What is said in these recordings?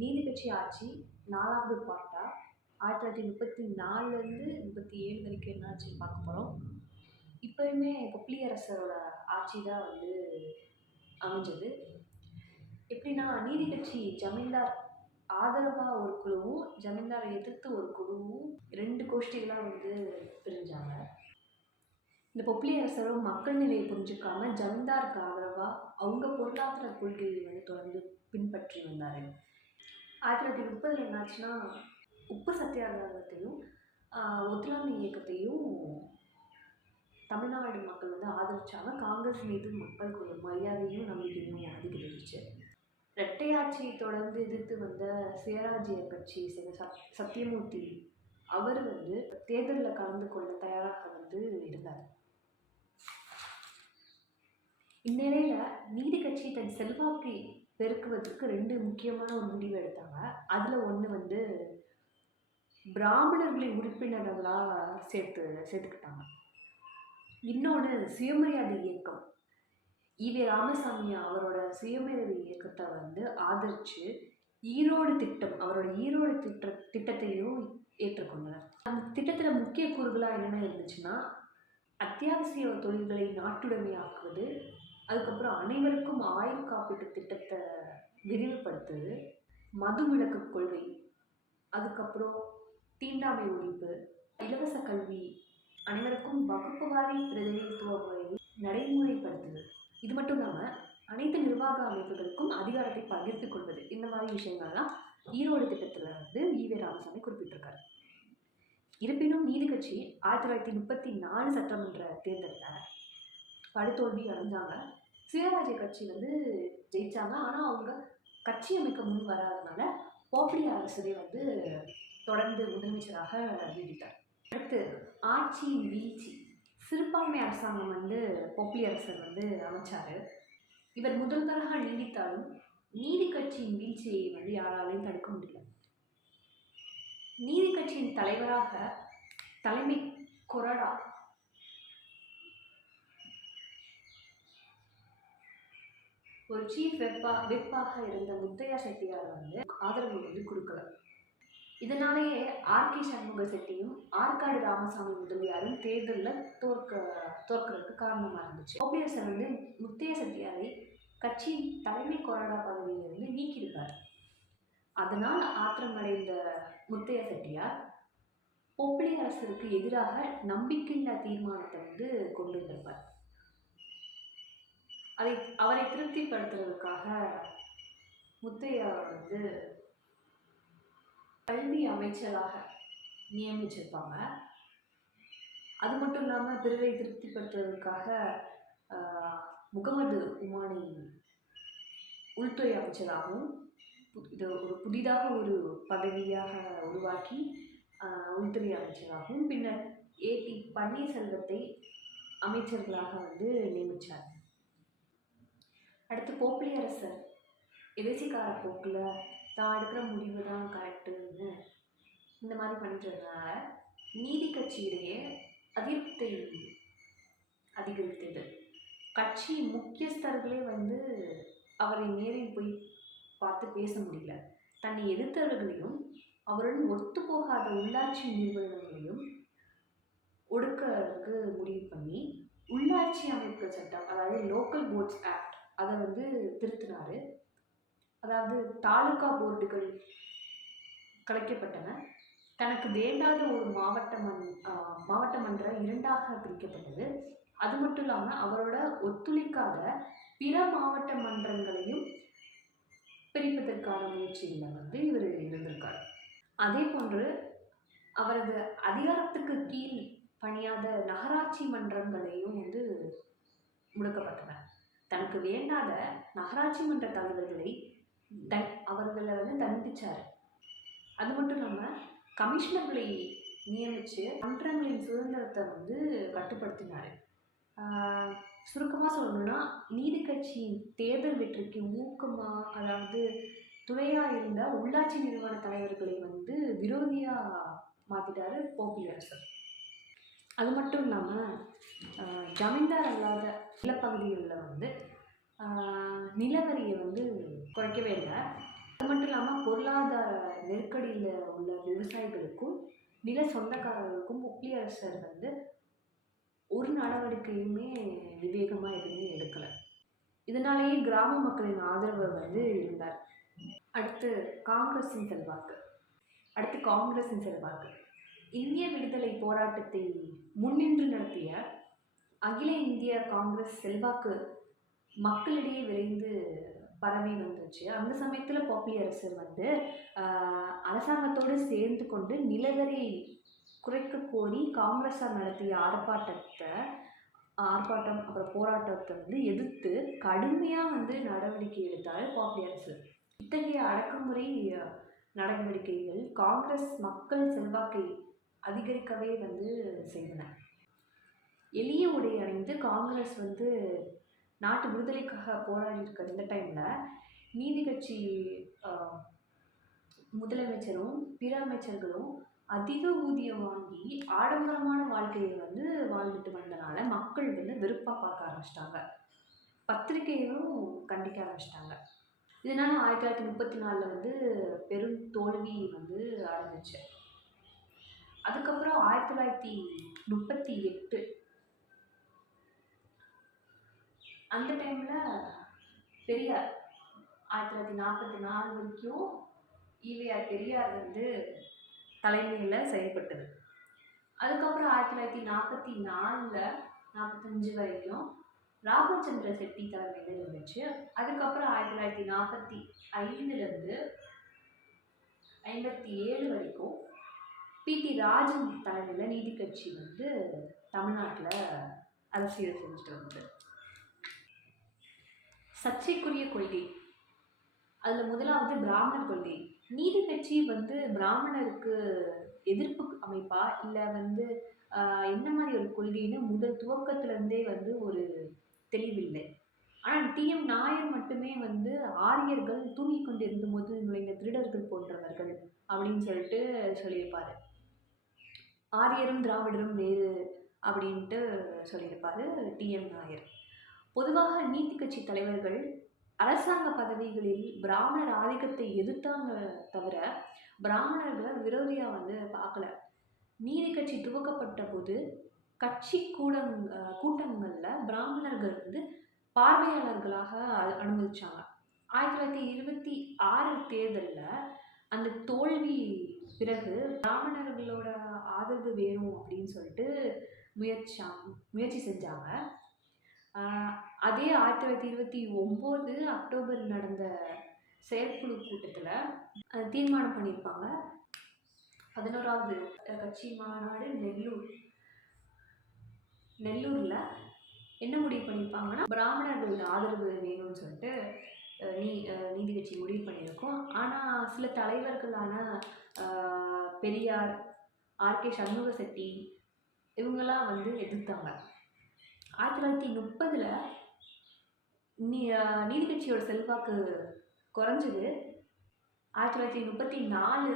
நீதி கட்சி ஆட்சி 4வது பார்ட்டா 1934லேருந்து 37 வரைக்கும் என்னாச்சுன்னு பார்க்க போகிறோம். இப்போயுமே பொப்ளியரசரோட ஆட்சி தான் வந்து அமைஞ்சது. எப்படின்னா நீதி கட்சி ஜமீன்தார் ஆதரவாக ஒரு குழுவும் ஜமீன்தாரை எதிர்த்து ஒரு குழுவும் 2 கோஷ்டிகளாக வந்து பிரிஞ்சாங்க. இந்த பொப்ளியரசரும் மக்கள் நிலையை புரிஞ்சுக்காம ஜமீன்தாருக்கு ஆதரவாக அவங்க பொருளாதார கொள்கையை வந்து தொடர்ந்து பின்பற்றி வந்தார். 1930 என்னாச்சுன்னா உப்பு சத்தியாகிரகத்தையும் ஒத்துழையாமை இயக்கத்தையும் தமிழ்நாடு மக்கள் வந்து ஆதரிச்சாங்க. காங்கிரஸ் மீது மக்களுக்கு ஒரு மரியாதையும் நம்பிக்கையும் அதிகரிச்சிச்சு. இரட்டையாட்சியை தொடர்ந்து எதிர்த்து வந்த சுயராஜ்ய கட்சி சத்தியமூர்த்தி அவர் வந்து தேர்தலில் கலந்து கொள்ள தயாராக வந்து இருந்தார். இந்நிலையில நீதி கட்சி தன் செல்வாக்கை பெருக்குவதற்கு 2 முக்கியமான ஒரு முடிவு எடுத்தாங்க. அதில் ஒன்று வந்து பிராமணர்களை உறுப்பினர்களாக சேர்த்துக்கிட்டாங்க. இன்னொன்று சுயமரியாதை இயக்கம். ஈவே ராமசாமி அவரோட சுயமரியாதை இயக்கத்தை வந்து ஆதரித்து ஈரோடு திட்டம், அவரோட ஈரோடு திட்டத்தையும் ஏற்றுக்கொண்டனர். அந்த திட்டத்தில் முக்கிய கூறுகளாக என்னென்ன இருந்துச்சுன்னா, அத்தியாவசிய தொழில்களை நாட்டுடைமையாக்குவது, அதுக்கப்புறம் அனைவருக்கும் ஆயுள் காப்பீட்டு திட்டத்தை விரிவுபடுத்துது, மதுவிலக்கு கொள்கை, அதுக்கப்புறம் தீண்டாமை ஒழிப்பு, இலவச கல்வி, அனைவருக்கும் வகுப்பு வாரி பிரதிநிதித்துவ முறையை நடைமுறைப்படுத்துது. இது மட்டும் இல்லாமல் அனைத்து நிர்வாக அமைப்புகளுக்கும் அதிகாரத்தை பகிர்ந்து கொள்வது. இந்த மாதிரி விஷயங்கள்லாம் ஈரோடு திட்டத்தில் வந்து ஈவே ராமசாமி குறிப்பிட்டிருக்காரு. இருப்பினும் நீதி கட்சி 1934 சட்டமன்ற தேர்தலில் படுதோல்வி அடைஞ்சாங்க. சுயராஜ்ய கட்சி வந்து ஜெயிச்சாங்க. ஆனால் அவங்க கட்சி அமைக்க முன் வராதனால பொப்ளியரசரை வந்து தொடர்ந்து முதலமைச்சராக நீடித்தார். அடுத்து ஆட்சியின் வீழ்ச்சி. சிறுபான்மை அரசாங்கம் வந்து பொப்ளியரசர் வந்து அமைச்சார். இவர் முதல்வராக நீடித்தாலும் நீதி கட்சியின் வீழ்ச்சியை வந்து யாராலையும் தடுக்க முடியல. நீதி கட்சியின் தலைவராக தலைமை கொறடா ஒரு சீஃப் வெப்பாக இருந்த முத்தையா செட்டியார் வந்து ஆதரவு வந்து கொடுக்கல. இதனாலேயே ஆர்.கே. சண்முக செட்டியும் ஆற்காடு ராமசாமி முதலியாரும் தேர்தலில் தோற்கிறதுக்கு காரணமாக இருந்துச்சு. பொப்ளியரசர் வந்து முத்தையா செட்டியாரை கட்சியின் தலைமை கொறடா பதவியிலிருந்து நீக்கியிருக்கார். அதனால் ஆத்திரமடைந்த முத்தையா செட்டியார் பொப்ளியரசருக்கு எதிராக நம்பிக்கையில்லா தீர்மானத்தை வந்து கொண்டு வந்திருப்பார். அவரை திருப்திப்படுத்துறதுக்காக முத்தையா வந்து கல்வி அமைச்சராக நியமிச்சிருப்பாங்க. அது மட்டும் இல்லாமல் பிறரை திருப்திப்படுத்துவதற்காக முகமது உமானை உள்துறை அமைச்சராகவும் இது ஒரு புதிதாக ஒரு பதவியாக உருவாக்கி உள்துறை அமைச்சராகவும், பின்னர் ஏ.டி. பன்னீர்செல்வத்தை அமைச்சர்களாக வந்து நியமித்தார். அடுத்து பொப்ளியரசர் எதிர்ச்சிக்கார போக்கில் தான் எடுக்கிற முடிவு தான் கரெக்டுன்னு இந்த மாதிரி பண்ணிட்டதுனால நீதி கட்சியிடையே அதிருப்தி அதிகரித்தது. கட்சி முக்கியஸ்தர்களே வந்து அவரை நேரில் போய் பார்த்து பேச முடியல. தன்னை எதிர்த்தவர்களையும் அவருடன் ஒத்துப்போகாத உள்ளாட்சி நிறுவனங்களையும் ஒடுக்கிறதுக்கு முடிவு பண்ணி உள்ளாட்சி அமைப்பு சட்டம், அதாவது லோக்கல் போர்ட்ஸ் ஆக்ட், அதை வந்து திருத்தினார். அதாவது தாலுகா போர்டுகள் கலைக்கப்பட்டன. தனக்கு வேண்டாத ஒரு மாவட்ட மன்றம் 2ஆக பிரிக்கப்பட்டது. அது மட்டும் இல்லாமல் அவரோட ஒத்துழைக்காத பிற மாவட்ட மன்றங்களையும் பிரிப்பதற்கான முயற்சியில் வந்து இவர் இருந்திருக்கார். அதே போன்று அவரது அதிகாரத்துக்கு கீழ் பணியாத நகராட்சி மன்றங்களையும் வந்து முடக்கப்பட்டன. தனக்கு வேண்டாத நகராட்சி மன்ற தலைவர்களை அவர்களை வந்து தண்டிச்சார். அது மட்டும் இல்லாமல் கமிஷனர்களை நியமித்து மன்றங்களின் சுதந்திரத்தை வந்து கட்டுப்படுத்தினார். சுருக்கமாக சொல்லணும்னா நீதி கட்சியின் தேர்தல் வெற்றிக்கு ஊக்கமாக, அதாவது துணையாக இருந்த உள்ளாட்சி நிறுவன தலைவர்களை வந்து விரோதியாக மாற்றிட்டார் பொப்ளியரசர். அது மட்டும் இல்லாமல் ஜமீன்தார் அல்லாத நிலப்பகுதிகளில் வந்து நிலவரியை வந்து குறைக்கவே இல்லை. அது மட்டும் இல்லாமல் பொருளாதார நெருக்கடியில் உள்ள விவசாயிகளுக்கும் நில சொந்தக்காரர்களுக்கும் ஒப்பிலியரசர் வந்து ஒரு நடவடிக்கையுமே விவேகமாக எதுவுமே எடுக்கலை. இதனாலேயே கிராம மக்களின் ஆதரவை வந்து இருந்தார். அடுத்து காங்கிரஸின் செல்வாக்கு. இந்திய விடுதலை போராட்டத்தை முன்னின்று நடத்திய அகில இந்திய காங்கிரஸ் செல்வாக்கு மக்களிடையே விரைந்து பரவி வந்துச்சு. அந்த சமயத்தில் பாப்புலரசர் வந்து அரசாங்கத்தோடு சேர்ந்து கொண்டு நிலவரி குறைக்க கோரி காங்கிரஸார் நடத்திய ஆர்ப்பாட்டம் அப்புறம் போராட்டத்தை வந்து எதிர்த்து கடுமையாக வந்து நடவடிக்கை எடுத்தார் பாப்புலரசர். இத்தகைய அடக்குமுறை நடவடிக்கைகள் காங்கிரஸ் மக்கள் செல்வாக்கை அதிகரிக்கவே வந்து செய்தன. எளிய உடை அணிந்து காங்கிரஸ் வந்து நாட்டு விடுதலைக்காக போராடி இருக்கிற இந்த டைமில் நீதி கட்சி முதலமைச்சரும் பிற அமைச்சர்களும் அதிக ஊதியம் வாங்கி ஆடம்பரமான வாழ்க்கையை வந்து வாழ்ந்துட்டு வந்தனால மக்கள் வந்து வெறுப்பாக பார்க்க ஆரம்பிச்சிட்டாங்க. பத்திரிகைகளும் கண்டிக்க ஆரம்பிச்சிட்டாங்க. இதனால் 1934 வந்து பெரும் தோல்வி வந்து அடைஞ்சிச்சு. அதுக்கப்புறம் 1938 அந்த டைமில் பெரியார் 1944 வரைக்கும் ஈவேஆர் பெரியார் வந்து தலைமையில் செயல்பட்டது. அதுக்கப்புறம் 1944 45 வரைக்கும் ராமச்சந்திர செட்டி தலைமையில் இருந்துச்சு. அதுக்கப்புறம் 1945 57 வரைக்கும் பிடி ராஜன் தலைமையில் நீதி கட்சி வந்து தமிழ்நாட்டில் அரசியல் செஞ்சுட்டு வந்தது. சர்ச்சைக்குரிய கொள்கை, அதில் முதலாவது பிராமணர் கொள்கை. நீதி கட்சி வந்து பிராமணருக்கு எதிர்ப்பு அமைப்பா இல்லை வந்து என்ன மாதிரி ஒரு கொள்கைன்னு முதல் துவக்கத்திலேருந்தே வந்து ஒரு தெளிவில்லை. ஆனால் டிஎம் நாயர் மட்டுமே வந்து ஆரியர்கள் தூங்கி கொண்டு இருந்தபோது நுழைந்த திருடர்கள் போன்றவர்கள் அப்படின்னு சொல்லிட்டு சொல்லியிருப்பாரு. ஆரியரும் திராவிடரும் வேறு அப்படின்ட்டு சொல்லியிருப்பாரு டிஎம் நாயர். பொதுவாக நீதி கட்சி தலைவர்கள் அரசாங்க பதவிகளில் பிராமணர் ஆதிக்கத்தை எதிர்த்தாங்க தவிர பிராமணர்களை விரோதியாக வந்து பார்க்கல. நீதி கட்சி துவக்கப்பட்ட போது கட்சி கூட்டங்களில் பிராமணர்கள் வந்து பார்வையாளர்களாக அனுமதிச்சாங்க. 1926 தேர்தலில் அந்த தோல்வி பிறகு பிராமணர்களோட ஆதரவு வேணும் அப்படின்னு சொல்லிட்டு முயற்சி செஞ்சாங்க. அதே 1929 அக்டோபர் நடந்த செயற்குழு கூட்டத்தில் தீர்மானம் பண்ணியிருப்பாங்க. 11வது கட்சி மாநாடு நெல்லூரில் என்ன முடிவு பண்ணியிருப்பாங்கன்னா பிராமணர்களோட ஆதரவு வேணும்னு சொல்லிட்டு நீதி கட்சி முடிவு பண்ணியிருக்கோம். ஆனால் சில தலைவர்களான பெரியார், ஆர்கே சண்முக செட்டி இவங்கெல்லாம் வந்து எதிர்த்தாங்க. 1930 நீதி கட்சியோட செல்வாக்கு குறைஞ்சது. 1934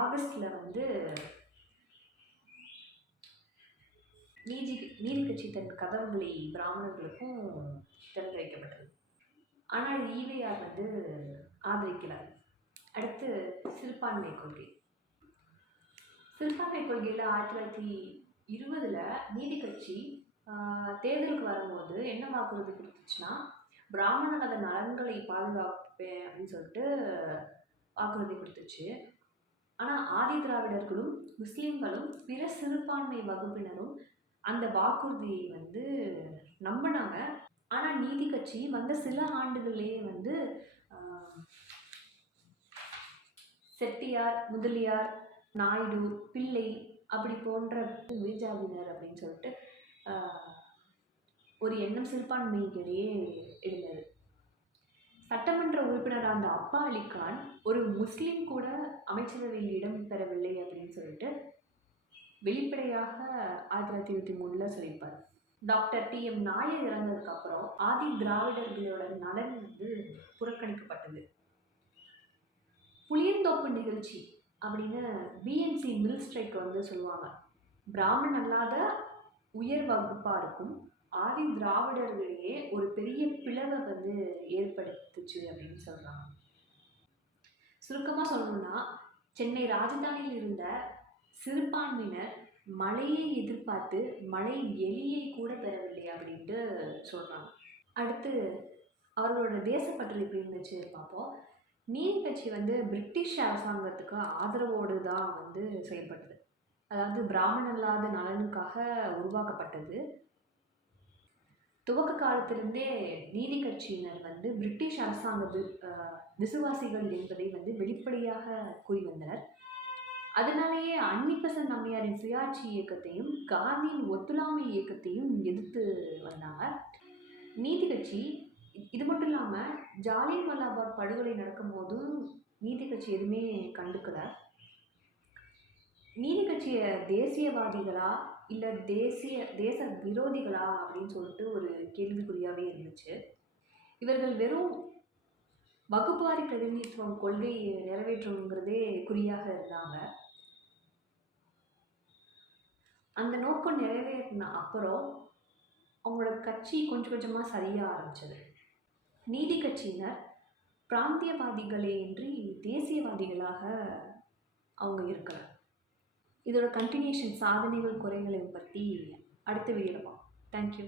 ஆகஸ்டில் வந்து நீதி கட்சி தன் கதவுகளை பிராமணர்களுக்கும் திறந்து வைக்கப்பட்டது. ஆனால் ஈவேஆர் வந்து ஆதரிக்கிறார். அடுத்து சிறுபான்மை கொள்கை. சிறுபான்மை கொள்கையில் 1920 நீதி கட்சி தேர்தலுக்கு வரும்போது என்ன வாக்குறுதி கொடுத்துச்சுன்னா பிராமணர்கள நலன்களை பாதுகாப்பேன் அப்படின்னு சொல்லிட்டு வாக்குறுதி கொடுத்துச்சு. ஆனால் ஆதி திராவிடர்களும் முஸ்லீம்களும் பிற சிறுபான்மை வகுப்பினரும் அந்த வாக்குறுதியை வந்து நம்பினாங்க. ஆனால் நீதி கட்சி வந்த சில ஆண்டுகளிலேயே வந்து செட்டியார், முதலியார், நாயுடு, பிள்ளை அப்படி போன்ற உயர்ஜாதியினர் அப்படின்னு சொல்லிட்டு ஒரு எண்ணம் சிறுபான்மையிலேயே எழுந்தது. சட்டமன்ற உறுப்பினராக அந்த அப்பா அலிகான் ஒரு முஸ்லீம் கூட அமைச்சரவையில் இடம் பெறவில்லை அப்படின்னு சொல்லிட்டு வெளிப்படையாக 1923 சொல்லியிருப்பார். டாக்டர் டிஎம் நாயர் இறந்ததுக்கு அப்புறம் ஆதி திராவிடர்களோட நலன் வந்து புறக்கணிக்கப்பட்டது. புளியந்தோப்பு நிகழ்ச்சி அப்படின்னு பிஎன்சி மில் ஸ்ட்ரைக் வந்து சொல்லுவாங்க. பிராமணன் அல்லாத உயர் வகுப்பாருக்கும் ஆதி திராவிடர்களிடையே ஒரு பெரிய பிளவை வந்து ஏற்படுத்துச்சு அப்படின்னு சொல்கிறாங்க. சுருக்கமாக சொல்லணும்னா, சென்னை ராஜதானியில் இருந்த சிறுபான்மையினர் மழையை எதிர்பார்த்து மழை எலியை கூட பெறவில்லை அப்படின்ட்டு சொல்கிறாங்க. அடுத்து அவர்களோட தேசப்பற்று எப்படி இருந்துச்சு பார்ப்போம். நீதி கட்சி வந்து பிரிட்டிஷ் அரசாங்கத்துக்கு ஆதரவோடு தான் வந்து செயல்பட்டது. அதாவது பிராமண அல்லாத நலனுக்காக உருவாக்கப்பட்டது. துவக்க காலத்திலிருந்தே நீதி கட்சியினர் வந்து பிரிட்டிஷ் அரசாங்க விசுவாசிகள் என்பதை வந்து வெளிப்படையாக கூறி வந்தனர். அதனாலேயே அன்னிபெசன்ட் அம்மையாரின் சுயாட்சி இயக்கத்தையும் காந்தியின் ஒத்துழையாமை இயக்கத்தையும் எதிர்த்து வந்தாங்க. நீதி கட்சி இது மட்டும் இல்லாமல் ஜாலியன் வாலாபாக் படுகொலை நடக்கும்போதும் நீதி கட்சி எதுவுமே கண்டுக்கல. நீதி கட்சியை தேசியவாதிகளா இல்லை தேச விரோதிகளா அப்படின்னு சொல்லிட்டு ஒரு கேள்விக்குறியாகவே இருந்துச்சு. இவர்கள் வெறும் வகுப்புவாரி பிரதிநிதித்துவம் கொள்கையை நிறைவேற்றணுங்கிறதே குறியாக இருந்தாங்க. அந்த நோக்கம் நிறைவேறின அப்புறம் அவங்களோட கட்சி கொஞ்சம் கொஞ்சமாக சரியாக ஆரம்பிச்சது. நீதி கட்சியினர் பிராந்தியவாதிகளே இன்றி தேசியவாதிகளாக அவங்க இருக்கிறாங்க. இதோட கண்டினியூஷன் சாதனைகள் குறைகளை பற்றி அடுத்த வீடியோவில் பார்ப்போம். தேங்க்யூ.